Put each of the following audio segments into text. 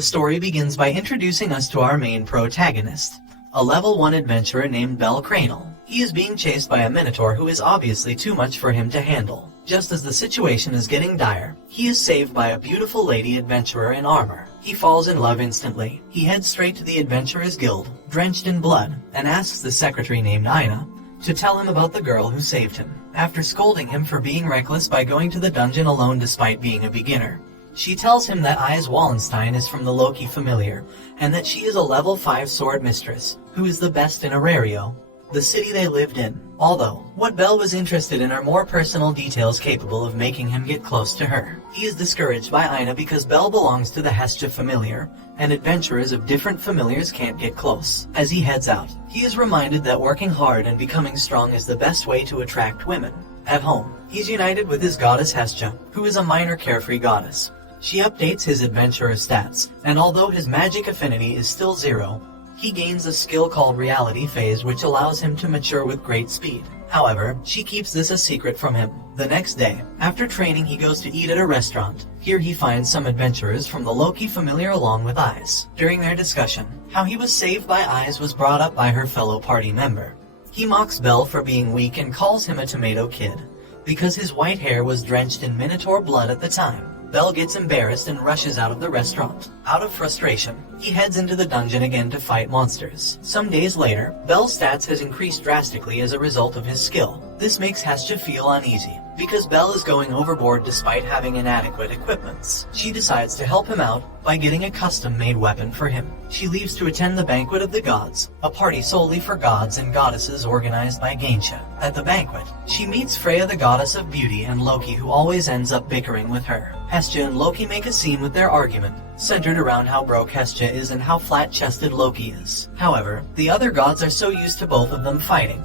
The story begins by introducing us to our main protagonist, a level 1 adventurer named Bell Cranel. He is being chased by a minotaur who is obviously too much for him to handle. Just as the situation is getting dire, he is saved by a beautiful lady adventurer in armor. He falls in love instantly. He heads straight to the Adventurers Guild, drenched in blood, and asks the secretary named Ina to tell him about the girl who saved him. After scolding him for being reckless by going to the dungeon alone despite being a beginner, she tells him that Ais Wallenstein is from the Loki Familia, and that she is a level 5 sword mistress, who is the best in Arario, the city they lived in. Although, what Bell was interested in are more personal details capable of making him get close to her. He is discouraged by Ina because Bell belongs to the Hestia Familia, and adventurers of different familiars can't get close. As he heads out, he is reminded that working hard and becoming strong is the best way to attract women. At home, he's united with his goddess Hestia, who is a minor carefree goddess. She updates his adventurer stats, and although his magic affinity is still 0, he gains a skill called Reality Phase which allows him to mature with great speed. However, she keeps this a secret from him. The next day, after training, he goes to eat at a restaurant. Here he finds some adventurers from the Loki Familia along with Ais. During their discussion, how he was saved by Ais was brought up by her fellow party member. He mocks Bell for being weak and calls him a tomato kid, because his white hair was drenched in minotaur blood at the time. Bell gets embarrassed and rushes out of the restaurant. Out of frustration, he heads into the dungeon again to fight monsters. Some days later, Bell's stats has increased drastically as a result of his skill. This makes Hestia feel uneasy, because Bell is going overboard despite having inadequate equipments. She decides to help him out by getting a custom-made weapon for him. She leaves to attend the Banquet of the Gods, a party solely for gods and goddesses organized by Gainsha. At the banquet, she meets Freya, the goddess of beauty, and Loki, who always ends up bickering with her. Hestia and Loki make a scene with their argument, centered around how broke Hestia is and how flat-chested Loki is. However, the other gods are so used to both of them fighting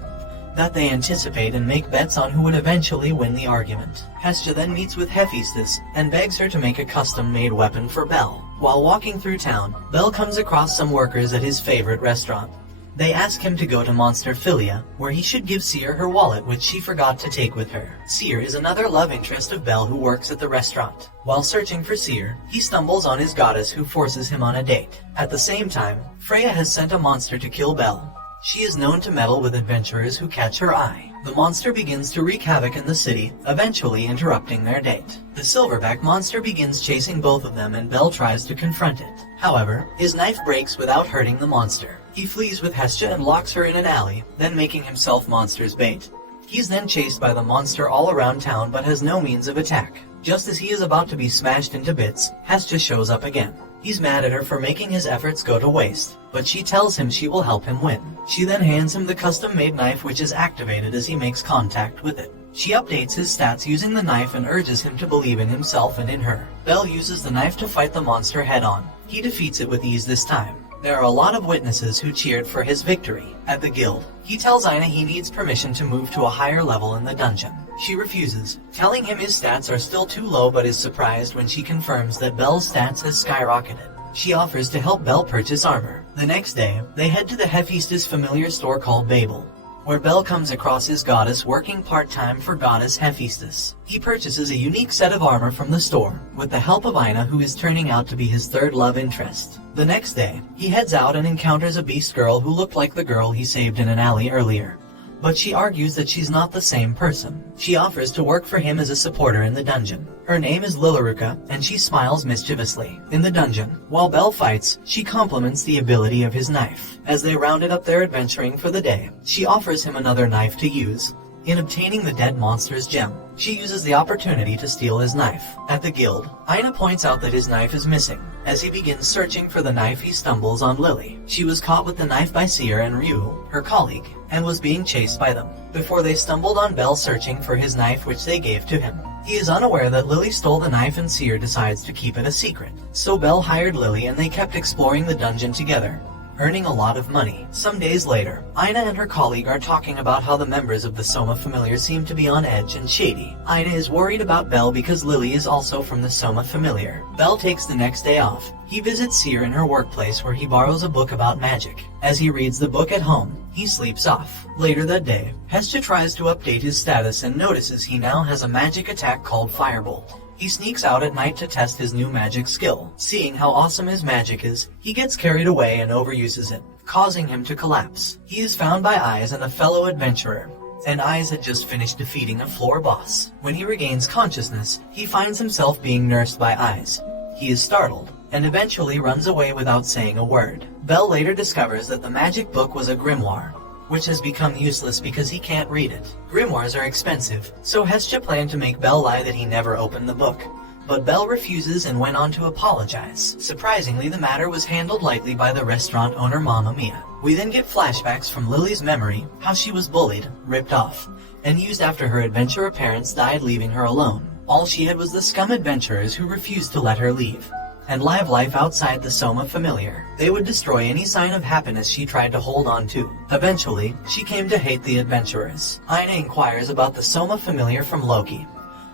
that they anticipate and make bets on who would eventually win the argument. Hestia then meets with Hephaestus and begs her to make a custom-made weapon for Bell. While walking through town, Bell comes across some workers at his favorite restaurant. They ask him to go to Monster Philia, where he should give Seer her wallet, which she forgot to take with her. Seer is another love interest of Bell who works at the restaurant. While searching for Seer, he stumbles on his goddess who forces him on a date. At the same time, Freya has sent a monster to kill Bell. She is known to meddle with adventurers who catch her eye. The monster begins to wreak havoc in the city, eventually interrupting their date. The silverback monster begins chasing both of them and Bell tries to confront it. However, his knife breaks without hurting the monster. He flees with Hestia and locks her in an alley, then making himself monster's bait. He is then chased by the monster all around town but has no means of attack. Just as he is about to be smashed into bits, Hestia shows up again. He's mad at her for making his efforts go to waste, but she tells him she will help him win. She then hands him the custom-made knife which is activated as he makes contact with it. She updates his stats using the knife and urges him to believe in himself and in her. Bell uses the knife to fight the monster head-on. He defeats it with ease this time. There are a lot of witnesses who cheered for his victory. At the guild, he tells Ina he needs permission to move to a higher level in the dungeon. She refuses, telling him his stats are still too low, but is surprised when she confirms that Bell's stats has skyrocketed. She offers to help Bell purchase armor. The next day, they head to the Hephaestus familiar store called Babel, where Bell comes across his goddess working part-time for goddess Hephaestus. He purchases a unique set of armor from the store, with the help of Ina, who is turning out to be his third love interest. The next day, he heads out and encounters a beast girl who looked like the girl he saved in an alley earlier. But she argues that she's not the same person. She offers to work for him as a supporter in the dungeon. Her name is Lilaruka, and she smiles mischievously. In the dungeon, while Bell fights, she compliments the ability of his knife. As they rounded up their adventuring for the day, she offers him another knife to use in obtaining the dead monster's gem. She uses the opportunity to steal his knife. At the guild, Ina points out that his knife is missing. As he begins searching for the knife, he stumbles on Lily. She was caught with the knife by Seer and Ryu, her colleague, and was being chased by them. Before they stumbled on Bell searching for his knife, which they gave to him. He is unaware that Lily stole the knife and Seer decides to keep it a secret. So Bell hired Lily and they kept exploring the dungeon together, earning a lot of money. Some days later, Ina and her colleague are talking about how the members of the Soma Familiar seem to be on edge and shady. Ina is worried about Bell because Lily is also from the Soma Familiar. Bell takes the next day off. He visits Seer in her workplace where he borrows a book about magic. As he reads the book at home, he sleeps off. Later that day, Hestia tries to update his status and notices he now has a magic attack called Firebolt. He sneaks out at night to test his new magic skill. Seeing how awesome his magic is, he gets carried away and overuses it, causing him to collapse. He is found by Ais and a fellow adventurer, and Ais had just finished defeating a floor boss. When he regains consciousness, he finds himself being nursed by Ais. He is startled, and eventually runs away without saying a word. Bell later discovers that the magic book was a grimoire, which has become useless because he can't read it. Grimoires are expensive, so Hestia planned to make Bell lie that he never opened the book. But Bell refuses and went on to apologize. Surprisingly, the matter was handled lightly by the restaurant owner Mamma Mia. We then get flashbacks from Lily's memory, how she was bullied, ripped off, and used after her adventurer parents died, leaving her alone. All she had was the scum adventurers who refused to let her leave and live life outside the Soma Familiar. They would destroy any sign of happiness she tried to hold on to. Eventually, she came to hate the adventurers. Ina inquires about the Soma Familiar from Loki,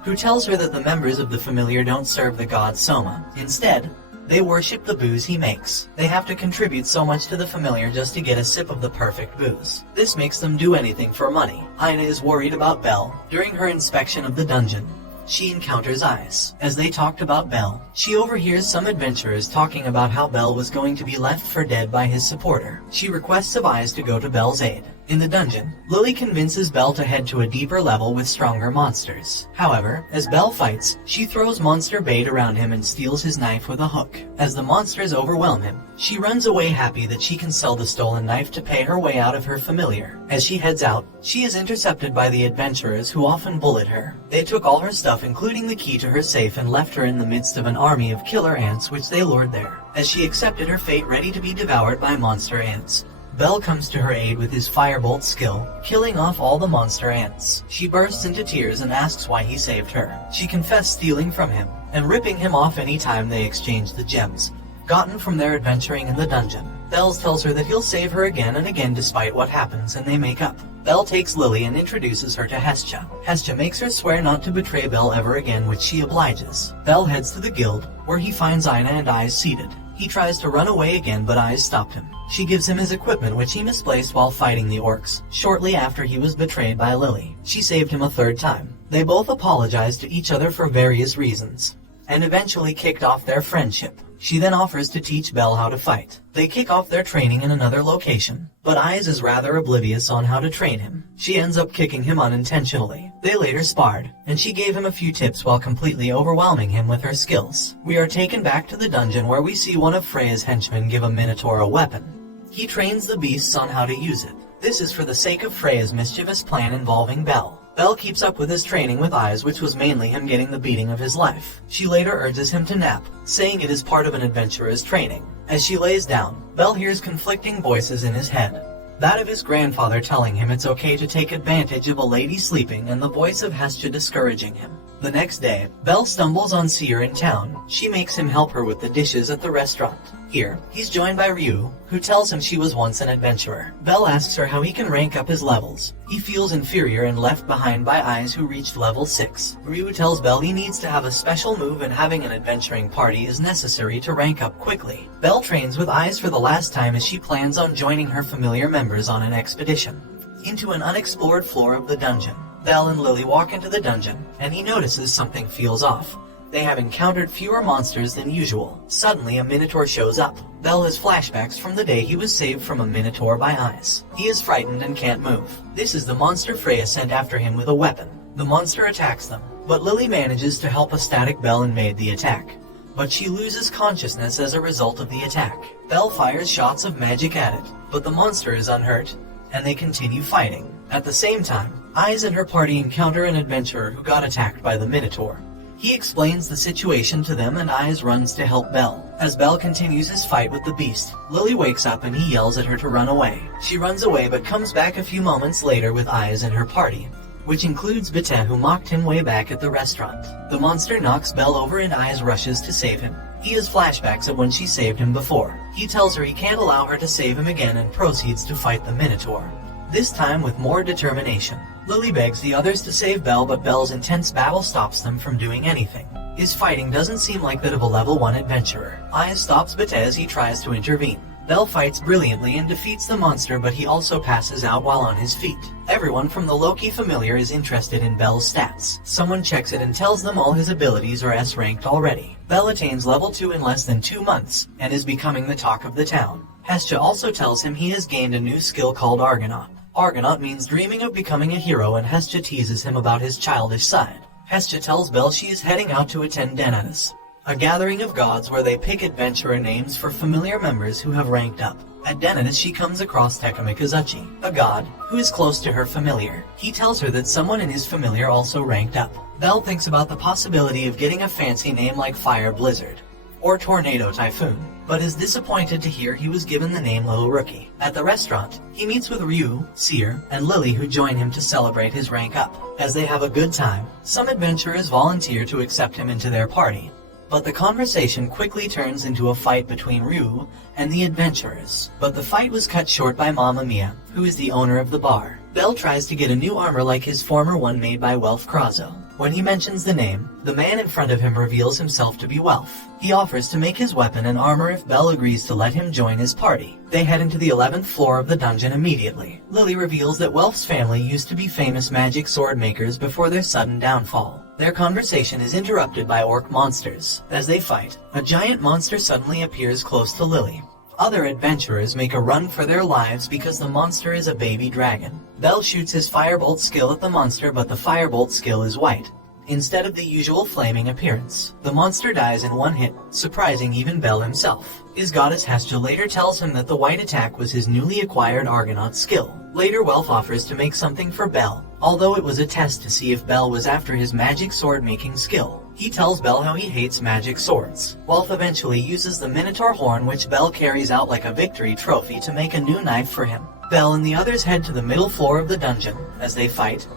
who tells her that the members of the Familiar don't serve the god Soma. Instead, they worship the booze he makes. They have to contribute so much to the Familiar just to get a sip of the perfect booze. This makes them do anything for money. Ina is worried about Bell. During her inspection of the dungeon, she encounters Ais. As they talked about Bell, she overhears some adventurers talking about how Bell was going to be left for dead by his supporter. She requests of Ais to go to Bell's aid. In the dungeon, Lily convinces Bell to head to a deeper level with stronger monsters. However, as Bell fights, she throws monster bait around him and steals his knife with a hook. As the monsters overwhelm him, she runs away happy that she can sell the stolen knife to pay her way out of her familiar. As she heads out, she is intercepted by the adventurers who often bullied her. They took all her stuff, including the key to her safe, and left her in the midst of an army of killer ants which they lured there. As she accepted her fate, ready to be devoured by monster ants, Bell comes to her aid with his firebolt skill, killing off all the monster ants. She bursts into tears and asks why he saved her. She confessed stealing from him and ripping him off any time they exchanged the gems gotten from their adventuring in the dungeon. Bell tells her that he'll save her again and again despite what happens, and they make up. Bell takes Lily and introduces her to Hestia. Hestia makes her swear not to betray Bell ever again, which she obliges. Bell heads to the guild, where he finds Ina and Ais seated. He tries to run away again, but Ais stopped him. She gives him his equipment, which he misplaced while fighting the orcs, shortly after he was betrayed by Lily. She saved him a third time. They both apologized to each other for various reasons, and eventually kicked off their friendship. She then offers to teach Bell how to fight. They kick off their training in another location, but Ais is rather oblivious on how to train him. She ends up kicking him unintentionally. They later sparred, and she gave him a few tips while completely overwhelming him with her skills. We are taken back to the dungeon where we see one of Freya's henchmen give a minotaur a weapon. He trains the beasts on how to use it. This is for the sake of Freya's mischievous plan involving Bell. Bell keeps up with his training with Ais, which was mainly him getting the beating of his life. She later urges him to nap, saying it is part of an adventurer's training. As she lays down, Bell hears conflicting voices in his head. That of his grandfather telling him it's okay to take advantage of a lady sleeping, and the voice of Hestia discouraging him. The next day, Bell stumbles on Seer in town. She makes him help her with the dishes at the restaurant. Here, he's joined by Ryu, who tells him she was once an adventurer. Bell asks her how he can rank up his levels. He feels inferior and left behind by Ais, who reached level 6. Ryu tells Bell he needs to have a special move and having an adventuring party is necessary to rank up quickly. Bell trains with Ais for the last time as she plans on joining her familiar members on an expedition into an unexplored floor of the dungeon. Bell and Lily walk into the dungeon, and he notices something feels off. They have encountered fewer monsters than usual. Suddenly, a minotaur shows up. Bell has flashbacks from the day he was saved from a minotaur by Ais. He is frightened and can't move. This is the monster Freya sent after him with a weapon. The monster attacks them, but Lily manages to help a static Bell invade the attack. But she loses consciousness as a result of the attack. Bell fires shots of magic at it, but the monster is unhurt, and they continue fighting. At the same time, Ais and her party encounter an adventurer who got attacked by the minotaur. He explains the situation to them, and Ais runs to help Bell. As Bell continues his fight with the beast, Lily wakes up and he yells at her to run away. She runs away but comes back a few moments later with Ais and her party, which includes Bete, who mocked him way back at the restaurant. The monster knocks Bell over and Ais rushes to save him. He has flashbacks of when she saved him before. He tells her he can't allow her to save him again and proceeds to fight the minotaur, this time with more determination. Lily begs the others to save Bell, but Bell's intense battle stops them from doing anything. His fighting doesn't seem like that of a level 1 adventurer. Ais stops Bete as he tries to intervene. Bell fights brilliantly and defeats the monster, but he also passes out while on his feet. Everyone from the Loki Familia is interested in Bell's stats. Someone checks it and tells them all his abilities are S-ranked already. Bell attains level 2 in less than 2 months, and is becoming the talk of the town. Hestia also tells him he has gained a new skill called Argonaut. Argonaut means dreaming of becoming a hero, and Hestia teases him about his childish side. Hestia tells Bell she is heading out to attend deities, a gathering of gods where they pick adventurer names for familiar members who have ranked up. At deities she comes across Takemikazuchi, a god, who is close to her familiar. He tells her that someone in his familiar also ranked up. Bell thinks about the possibility of getting a fancy name like Fire Blizzard or Tornado Typhoon, but is disappointed to hear he was given the name Little Rookie. At the restaurant, he meets with Ryu, Seer, and Lily, who join him to celebrate his rank up. As they have a good time, some adventurers volunteer to accept him into their party, but the conversation quickly turns into a fight between Ryu and the adventurers. But the fight was cut short by Mamma Mia, who is the owner of the bar. Bell tries to get a new armor like his former one made by Welf Krazo. When he mentions the name, the man in front of him reveals himself to be Welf. He offers to make his weapon and armor if Bell agrees to let him join his party. They head into the 11th floor of the dungeon immediately. Lily reveals that Welf's family used to be famous magic sword makers before their sudden downfall. Their conversation is interrupted by orc monsters. As they fight, a giant monster suddenly appears close to Lily. Other adventurers make a run for their lives because the monster is a baby dragon. Bell shoots his firebolt skill at the monster, but the firebolt skill is white instead of the usual flaming appearance. The monster dies in one hit, surprising even Bell himself. His goddess Hestia later tells him that the white attack was his newly acquired Argonaut skill. Later Welf offers to make something for Bell, although it was a test to see if Bell was after his magic sword making skill. He tells Bell how he hates magic swords. Welf eventually uses the Minotaur horn, which Bell carries out like a victory trophy, to make a new knife for him. Bell and the others head to the middle floor of the dungeon. As they fight,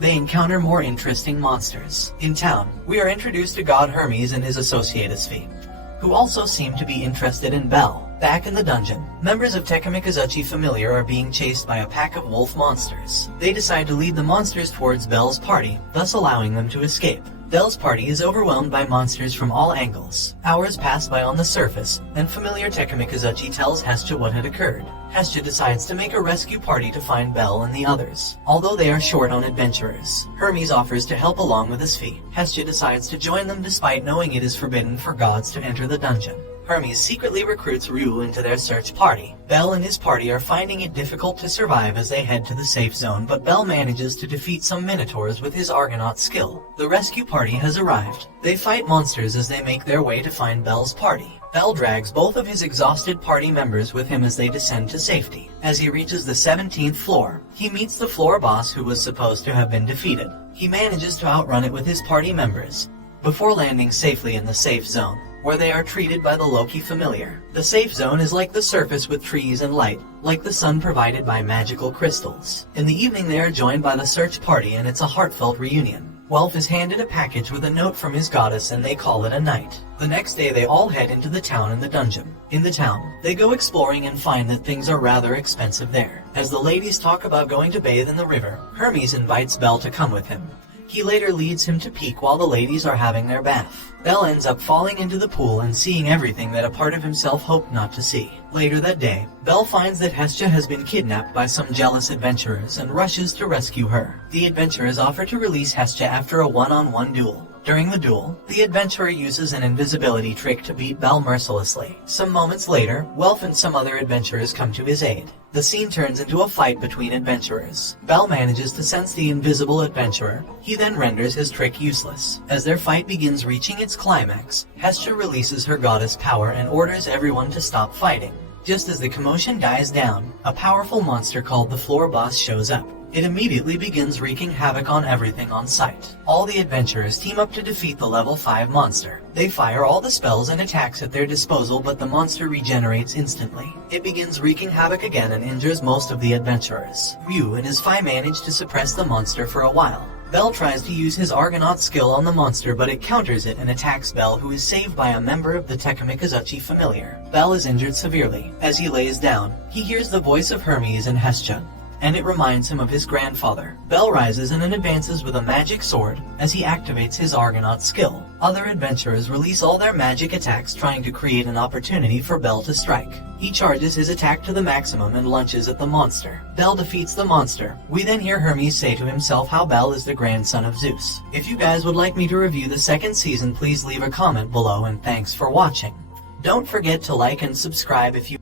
they encounter more interesting monsters. In town, we are introduced to God Hermes and his associate Sphinx, who also seem to be interested in Bell. Back in the dungeon, members of Takemikazuchi Familia are being chased by a pack of wolf monsters. They decide to lead the monsters towards Bell's party, thus allowing them to escape. Bell's party is overwhelmed by monsters from all angles. Hours pass by on the surface, and familiar Takemikazuchi tells Hestia what had occurred. Hestia decides to make a rescue party to find Bell and the others. Although they are short on adventurers, Hermes offers to help along with his fee. Hestia decides to join them despite knowing it is forbidden for gods to enter the dungeon. Hermes secretly recruits Ryu into their search party. Bell and his party are finding it difficult to survive as they head to the safe zone, but Bell manages to defeat some minotaurs with his Argonaut skill. The rescue party has arrived. They fight monsters as they make their way to find Bell's party. Bell drags both of his exhausted party members with him as they descend to safety. As he reaches the 17th floor, he meets the floor boss who was supposed to have been defeated. He manages to outrun it with his party members, before landing safely in the safe zone, where they are treated by the Loki Familia. The safe zone is like the surface with trees and light, like the sun provided by magical crystals. In the evening they are joined by the search party and it's a heartfelt reunion. Welf is handed a package with a note from his goddess and they call it a night. The next day they all head into the town and the dungeon. In the town, they go exploring and find that things are rather expensive there. As the ladies talk about going to bathe in the river, Hermes invites Bell to come with him. He later leads him to peek while the ladies are having their bath. Bell ends up falling into the pool and seeing everything that a part of himself hoped not to see. Later that day, Bell finds that Hestia has been kidnapped by some jealous adventurers and rushes to rescue her. The adventurers offer to release Hestia after a one-on-one duel. During the duel, the adventurer uses an invisibility trick to beat Bell mercilessly. Some moments later, Welf and some other adventurers come to his aid. The scene turns into a fight between adventurers. Bell manages to sense the invisible adventurer. He then renders his trick useless. As their fight begins reaching its climax, Hestia releases her goddess power and orders everyone to stop fighting. Just as the commotion dies down, a powerful monster called the Floor Boss shows up. It immediately begins wreaking havoc on everything on sight. All the adventurers team up to defeat the level 5 monster. They fire all the spells and attacks at their disposal, but the monster regenerates instantly. It begins wreaking havoc again and injures most of the adventurers. Ryu and his Fi manage to suppress the monster for a while. Bell tries to use his Argonaut skill on the monster, but it counters it and attacks Bell, who is saved by a member of the Takemikazuchi Familia. Bell is injured severely. As he lays down, he hears the voice of Hermes and Hestia, and it reminds him of his grandfather. Bell rises and then advances with a magic sword as he activates his Argonaut skill. Other adventurers release all their magic attacks, trying to create an opportunity for Bell to strike. He charges his attack to the maximum and lunges at the monster. Bell defeats the monster. We then hear Hermes say to himself how Bell is the grandson of Zeus. If you guys would like me to review the second season, please leave a comment below, and thanks for watching. Don't forget to like and subscribe if you